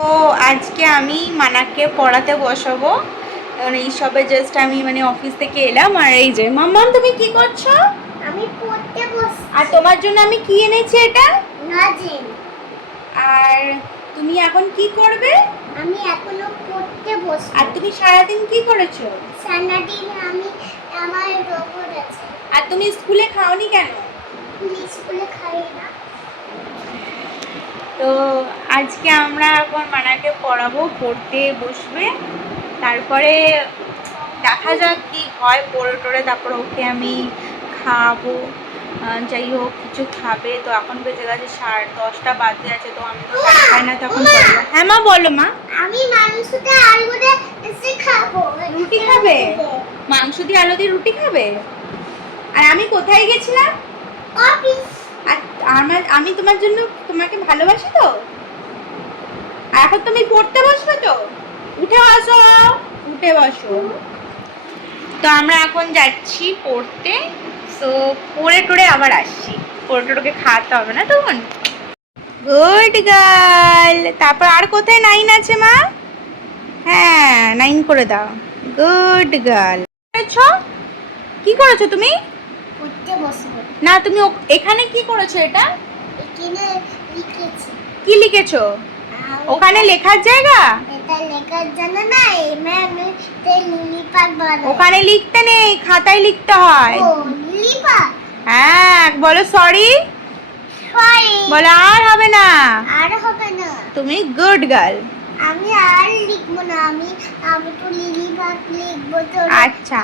তো আজকে আমি মানাকে পড়াতে বসাবো। মানে এই সবে জাস্ট আমি মানে অফিস থেকে এলাম আর এই যে মাম্মাম তুমি কি করছ? আমি পড়তে বস আর তোমার জন্য আমি কি এনেছি এটা? নাজিম। আর তুমি এখন কি করবে? আমি এখনও পড়তে বস। আর তুমি সারাদিন কি করেছ? সানাদিন আমি আমার রোবট আছে। আর তুমি স্কুলে খাওনি কেন? স্কুলে খাই না। তো আজকে আমরা এখন মানাকে পড়াবো পড়তে বসবে। তারপরে দেখা যাক কি হয় পড়ে টড়ে তারপর ওকে আমি খাওয়াবো। যাই হোক কিছু খাবে। তো এখন বেজে গেছে সাড়ে দশটা বাজে আছে তো আমি তো খাই না তখন হ্যাঁ মা বলো মা। আমি আলুতে এসে খাব। রুটি খাবে? মাংস দিয়ে আলু দিয়ে রুটি খাবে? আর আমি কোথায় গেছিলাম? অফিস। আর আমার, আমি তোমার জন্য তোমাকে ভালোবাসি তো? এখন তুমি পড়তে বসবে তো? উঠে বসো উঠে বসো। তো আমরা এখন যাচ্ছি পড়তে। তো পড়ে টড়ে আবার আসছি। পড়ে টোড়ে খাওয়াতে হবে না তখন? গুড গার্ল তারপর আর কোথায় নাইন আছে মা? হ্যাঁ নাইন করে দাও। গুড গার্ল কি করেছ তুমি? না তুমি এখানে কি করেছ এটা? এখানে লিখেছি। কি লিখেছো? ওখানে লেখার জায়গা? এটা লেখার না তে ওখানে লিখতে নেই খাতায় লিখতে হয়। ও লিলিপাক হ্যাঁ বলো সরি সরি বলো আর হবে না। আর হবে না। তুমি গুড গার্ল আমি আর লিখব না আমি আমি তো লিলিপাক লিখব তো। আচ্ছা।